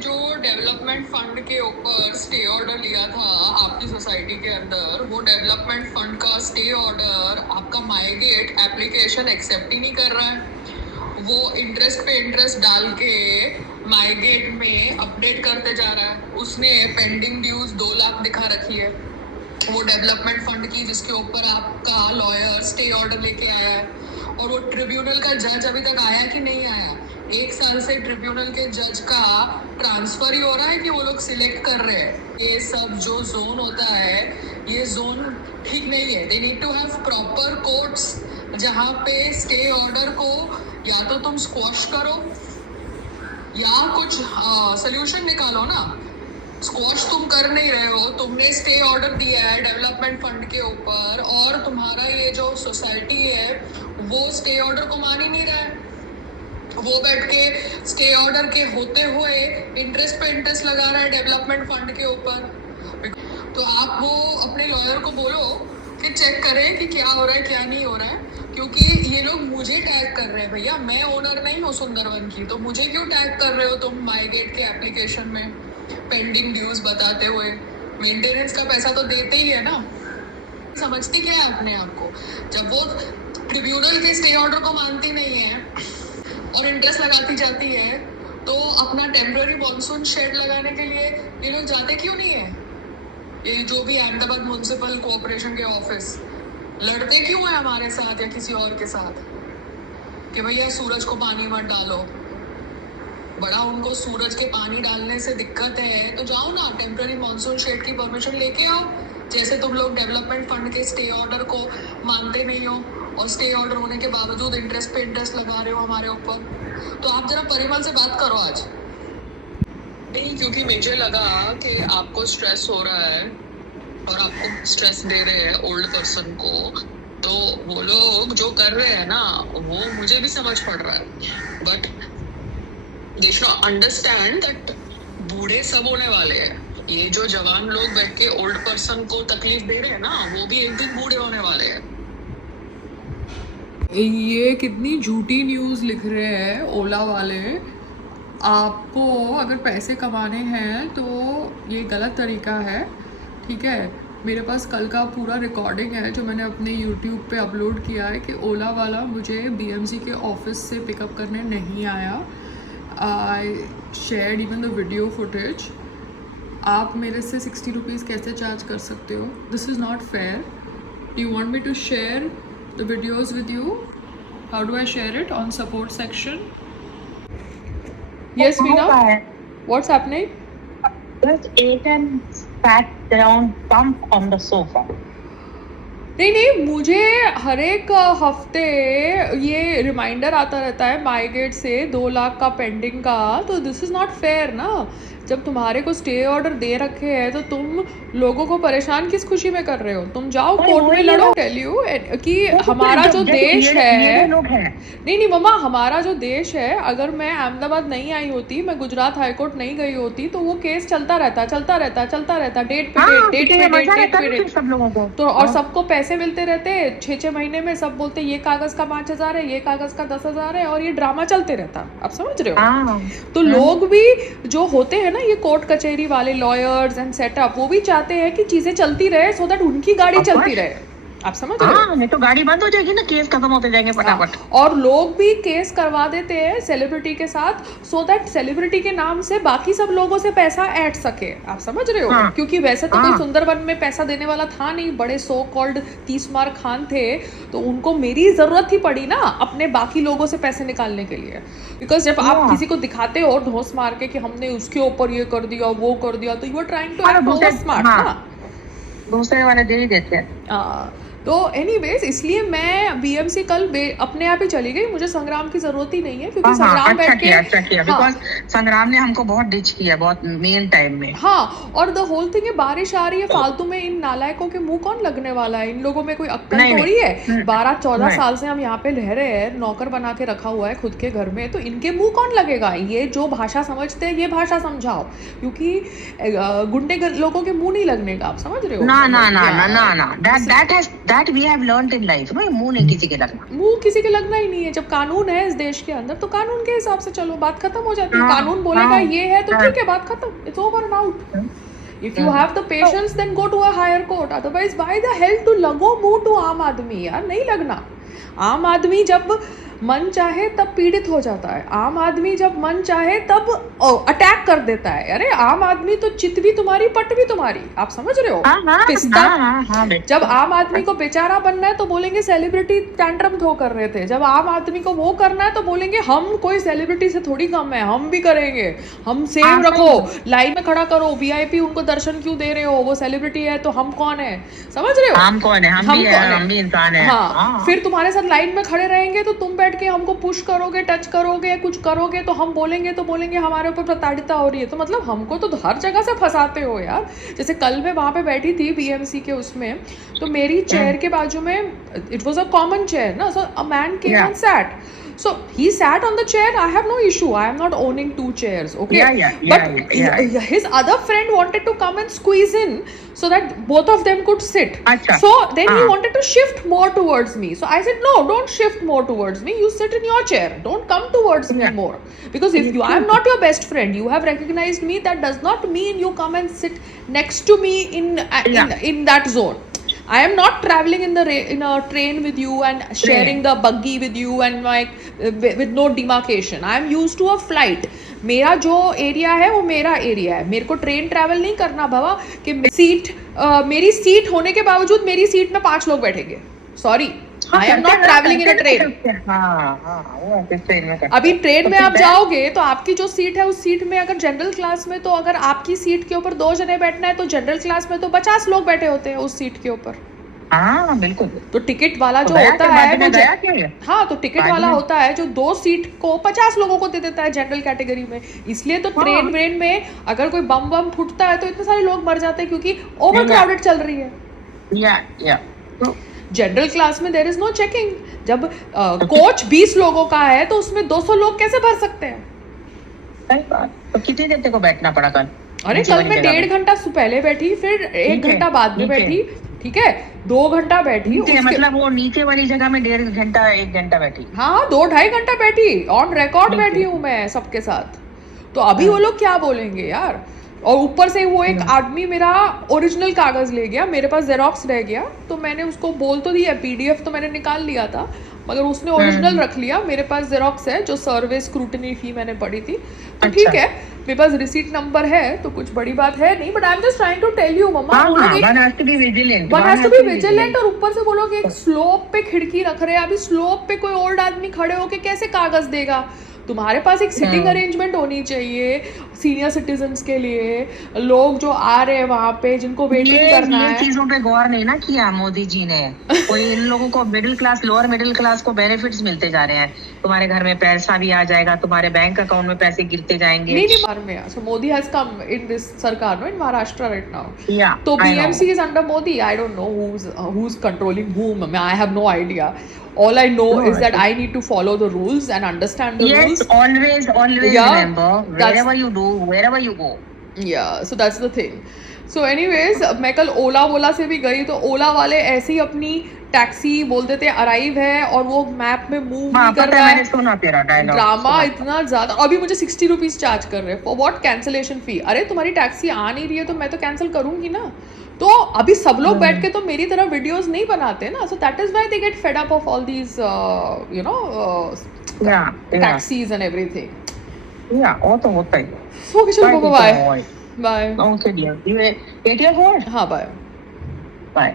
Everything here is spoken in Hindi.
जो डेवलपमेंट फंड के ऊपर स्टे ऑर्डर लिया था आपकी सोसाइटी के अंदर, वो डेवलपमेंट फंड का स्टे ऑर्डर आपका माईगेट एप्लीकेशन एक्सेप्ट ही नहीं कर रहा है। वो इंटरेस्ट पे इंटरेस्ट डाल के माईगेट में अपडेट करते जा रहा है। उसने पेंडिंग ड्यूज 2 लाख दिखा रखी है, वो डेवलपमेंट फंड की, जिसके ऊपर आपका लॉयर स्टे ऑर्डर लेके आया है। और वो ट्रिब्यूनल का जज अभी तक आया कि नहीं आया? 1 साल से ट्रिब्यूनल के जज का ट्रांसफर ही हो रहा है कि वो लोग सिलेक्ट कर रहे हैं। ये सब जो जोन होता है, ये जोन ठीक नहीं है। They need to have proper courts जहाँ पे स्टे ऑर्डर को या तो तुम स्क्वॉश करो या कुछ सोल्यूशन निकालो ना। स्क्वॉश तुम कर नहीं रहे हो, तुमने स्टे ऑर्डर दिया है डेवलपमेंट फंड के ऊपर, और तुम्हारा ये जो सोसाइटी है वो स्टे ऑर्डर को मान ही नहीं रहा है। वो बैठ के स्टे ऑर्डर के होते हुए इंटरेस्ट पे इंटरेस्ट लगा रहा है डेवलपमेंट फंड के ऊपर। तो आप वो अपने लॉयर को बोलो कि चेक करें कि क्या हो रहा है क्या नहीं हो रहा है, क्योंकि ये लोग मुझे टैग कर रहे हैं। भैया मैं ओनर नहीं हूँ सुंदरवन की, तो मुझे क्यों टैग कर रहे हो तुम माईगेट के एप्लीकेशन में पेंडिंग ड्यूज बताते हुए? मेंटेनेंस का पैसा तो देते ही है ना। समझती क्या है अपने आप को? जब वो ट्रिब्यूनल के स्टे ऑर्डर को मानती नहीं है और इंटरेस्ट लगाती जाती है, तो अपना टेम्पररी मॉनसून शेड लगाने के लिए ये लोग जाते क्यों नहीं है? ये जो भी अहमदाबाद म्युनिसिपल कोऑपरेशन के ऑफिस लड़ते क्यों है हमारे साथ या किसी और के साथ कि भैया सूरज को पानी मत डालो? बड़ा उनको सूरज के पानी डालने से दिक्कत है तो जाओ ना, टेम्पररी मॉनसून शेड की परमिशन लेके आओ। जैसे तुम लोग डेवलपमेंट फंड के स्टे ऑर्डर को मानते नहीं हो और स्टे ऑर्डर होने के बावजूद इंटरेस्ट पे इंटरेस्ट लगा रहे हो हमारे ऊपर। तो आप जरा परिमल से बात करो आज। नहीं, क्योंकि मुझे लगा कि आपको स्ट्रेस हो रहा है और आपको स्ट्रेस दे रहे हैं ओल्ड पर्सन को, तो वो लोग जो कर रहे हैं ना वो मुझे भी समझ पड़ रहा है। But you should understand that बूढ़े सब होने वाले हैं। ये जो जवान लोग बैठ के ओल्ड पर्सन को तकलीफ दे रहे हैं ना, वो भी एक दिन बूढ़े होने वाले हैं। ये कितनी झूठी न्यूज़ लिख रहे हैं ओला वाले। आपको अगर पैसे कमाने हैं तो ये गलत तरीका है, ठीक है। मेरे पास कल का पूरा रिकॉर्डिंग है जो मैंने अपने यूट्यूब पे अपलोड किया है कि ओला वाला मुझे बीएमसी के ऑफिस से पिकअप करने नहीं आया। I shared even the video footage. आप मेरे से 60 रुपीज़ कैसे चार्ज कर सकते हो? This is not fair. Do you want me to share the videos with you? How do I share it? On support section? Yes, Veena? What's happening? Just ate and sat down, bump on the sofa. नहीं, मुझे हर एक हफ्ते ये रिमाइंडर आता रहता है माईगेट से 2 लाख का पेंडिंग का। तो दिस इज़ नॉट फेयर ना। जब तुम्हारे को स्टे ऑर्डर दे रखे हैं तो तुम लोगों को परेशान किस खुशी में कर रहे हो? तुम जाओ कोर्ट में लड़ो। टेल यू कि हमारा जो देश है, नहीं मम्मा, हमारा जो देश है, अगर मैं अहमदाबाद नहीं आई होती, मैं गुजरात हाईकोर्ट नहीं गई होती, तो वो केस चलता रहता डेट पे डेट। तो और सबको पैसे मिलते रहते 6-6 महीने में। सब बोलते ये कागज का 5,000 है, ये कागज का 10,000 है, और ये ड्रामा चलते रहता। आप समझ रहे हो? तो लोग भी जो होते हैं ना, ये कोर्ट कचहरी वाले लॉयर्स एंड सेटअप, वो भी चाहते हैं कि चीजें चलती रहे सो दैट उनकी गाड़ी चलती रहे। आप समझ रहे हो? नहीं तो गाड़ी बंद हो जाएगी ना, केस खत्म होते जाएंगे फटाफट। और लोग भी केस करवा देते हैं सेलिब्रिटी के साथ सो दैट सेलिब्रिटी के नाम से बाकी सब लोगों से पैसा ऐड सके। आप समझ रहे हो? क्योंकि वैसे तो कोई सुंदरवन में पैसा देने वाला था नहीं, बड़े सो कॉल्ड 30 मार खान थे, तो उनको मेरी जरूरत ही पड़ी ना अपने बाकी लोगों से पैसे निकालने के लिए। बिकॉज जब आप किसी को दिखाते हो ढोस मार के कि हमने उसके ऊपर ये कर दिया वो कर दिया, तो you are trying to act over smart ना। दूसरे वाले दे ही देते हैं। तो एनीवेज, इसलिए मैं बीएमसी कल अपने आप ही चली गई। मुझे संग्राम की जरूरत ही नहीं है, क्योंकि संग्राम बैठ के अच्छा किया बिकॉज़ संग्राम ने हमको बहुत डिच किया, बहुत मेन टाइम में। हाँ, और द होल थिंग है, बारिश आ रही है फालतू में। इन नालायकों के मुंह कौन लगने वाला है? इन लोगों में कोई अक्ल थोड़ी है। 12-14 साल से हम यहाँ पे रह रहे हैं, नौकर बना के रखा हुआ है खुद के घर में, तो इनके मुंह कौन लगेगा? ये जो भाषा समझते हैं ये भाषा समझाओ, क्योंकि गुंडे लोगों के मुंह नहीं लगने का। आप समझ रहे हो? ना that we have learnt in life, no, मुंह नहीं किसी के लगना। मुंह किसी के लगना ही नहीं है। जब कानून है इस देश के अंदर तो कानून के हिसाब से चलो, बात खत्म हो जाती है। कानून बोलेगा ये है तो ठीक है, बात खत्म, it's over and out. If you have the patience, then go to a higher court. Otherwise, why the hell to लगो मुंह to आम आदमी यार? नहीं लगना। आम आदमी जब मन चाहे तब पीड़ित हो जाता है, आम आदमी जब मन चाहे तब अटैक कर देता है। अरे आम आदमी तो चित भी तुम्हारी पट भी तुम्हारी, आप समझ रहे हो? पिस्ता। जब आम आदमी को बेचारा बनना है तो बोलेंगे सेलिब्रिटी टैंट्रम थ्रो कर रहे थे, जब आम आदमी को वो करना है तो बोलेंगे हम कोई सेलिब्रिटी से थोड़ी कम है, हम भी करेंगे, हम सेम रखो, लाइन में खड़ा करो, वीआईपी उनको दर्शन क्यों दे रहे हो, वो सेलिब्रिटी है तो हम कौन है, समझ रहे हो? हम कौन है, हम भी इंसान है। हाँ, फिर तुम्हारे साथ लाइन में खड़े रहेंगे तो तुम के हमको पुश करोगे, टच करोगे, कुछ करोगे तो हम बोलेंगे हमारे ऊपर प्रताड़िता हो रही है। तो मतलब हमको तो हर जगह से फंसाते हो यार। जैसे कल मैं वहां पे बैठी थी बीएमसी के उसमें, तो मेरी चेयर के बाजू में, it was a common chair ना, so a man came and sat, so he sat on the chair. I have no issue, I am not owning two chairs, okay? But his other friend wanted to come and squeeze in so that both of them could sit. So then he wanted to shift more towards me, so I said no, don't shift more towards me, you sit in your chair, don't come towards me more, because if I am not your best friend, you have recognized me, that does not mean you come and sit next to me in that zone. I am not traveling in a train with you and sharing the buggy with you and like with no demarcation. I am used to a flight. मेरा जो एरिया है वो मेरा एरिया है, मेरे को ट्रेन ट्रैवल नहीं करना बाबा कि मेरी सीट होने के बावजूद मेरी सीट में 5 लोग बैठेंगे। Sorry, I am not traveling in a train. अभी ट्रेन में आप जाओगे तो आपकी जो सीट है उस सीट में अगर जनरल क्लास में, तो अगर आपकी सीट के ऊपर 2 जने बैठना है तो जनरल क्लास में तो 50 लोग बैठे होते हैं उस सीट के ऊपर। हाँ बिल्कुल। तो टिकट वाला जो होता है वो हाँ, तो टिकट वाला होता है जो 2 सीट को 50 लोगों को दे देता है जनरल कैटेगरी में। इसलिए तो ट्रेन में अगर कोई बम फूटता है तो इतने सारे लोग मर जाते हैं क्योंकि ओवर क्राउडेड चल रही है। जनरल क्लास में देयर इज नो चेकिंग। जब कोच 20 लोगों का है तो उसमें 200 लोग कैसे भर सकते हैं? सही बात। तो कितनी देर तेरे को बैठना पड़ा कल? अरे कल मैं 1.5 घंटा पहले बैठी, फिर 1 घंटा बाद में बैठी, ठीक है, 2 घंटा बैठी। मतलब वो नीचे वाली जगह में 1.5 घंटा 1 घंटा बैठी? हाँ, 2-2.5 घंटा बैठी, ऑन रिकॉर्ड बैठी हूँ मैं सबके साथ। तो अभी वो लोग क्या बोलेंगे यार? और ऊपर से वो एक आदमी मेरा ओरिजिनल कागज ले गया, मेरे पास जेरोक्स रह गया, तो मैंने उसको बोल तो दिया, पीडीएफ तो मैंने निकाल लिया था, मगर उसने ओरिजिनल रख लिया। मेरे पास जेरोक्स है जो सर्वे स्क्रूटनी फी मैंने पढ़ी थी, तो ठीक है, मेरे पास रिसीट नंबर है, तो कुछ बड़ी बात है नहीं। But I am just trying to tell you mumma, one has to be vigilant. और ऊपर से बोलो कि एक स्लोप पे खिड़की रख रहे हैं, अभी स्लोप पे कोई ओल्ड आदमी खड़े होके कैसे कागज देगा? तुम्हारे पास एक सिटिंग अरेंजमेंट होनी चाहिए सीनियर सिटीजन्स के लिए, लोग जो आ रहे हैं वहाँ पे जिनको वेटिंग करना है। चीजों पे गौर नहीं ना किया मोदी जी ने। कोई इन लोगों को middle class, lower middle class को बेनिफिट्स मिलते जा रहे हैं, तुम्हारे घर में पैसा भी आ जाएगा, तुम्हारे बैंक अकाउंट में पैसे गिरते जाएंगे। नहीं, so Modi has come in this सरकार, no, in Maharashtra right now. Yeah. तो BMC is under Modi. I don't know who's controlling whom. I have no idea. All I know is that I need to follow the rules and understand the rules. Yes, always remember, wherever you do, wherever you go. Yeah, so that's the thing. So anyways, मैं कल ओला से भी गई तो ओला वाले ऐसे ही अपनी टैक्सी बोलते थे अराइव है और वो मैप में मूव नहीं कर रहा है। सुना तेरा डायलॉग, ड्रामा इतना ज्यादा। अभी मुझे 60 रुपीज चार्ज कर रहे हैं फॉर व्हाट? कैंसिलेशन फी। अरे तुम्हारी टैक्सी आ नहीं रही है तो मैं तो कैंसिल करूंगी ना। तो अभी सब लोग बैठ के तो मेरी तरह वीडियोस नहीं बनाते ना, so that is why they get fed up of all these you know taxes and everything. या वो तो होता ही। ओके चलो bye bye. Okay dear, you at your phone? हाँ बाय बाय।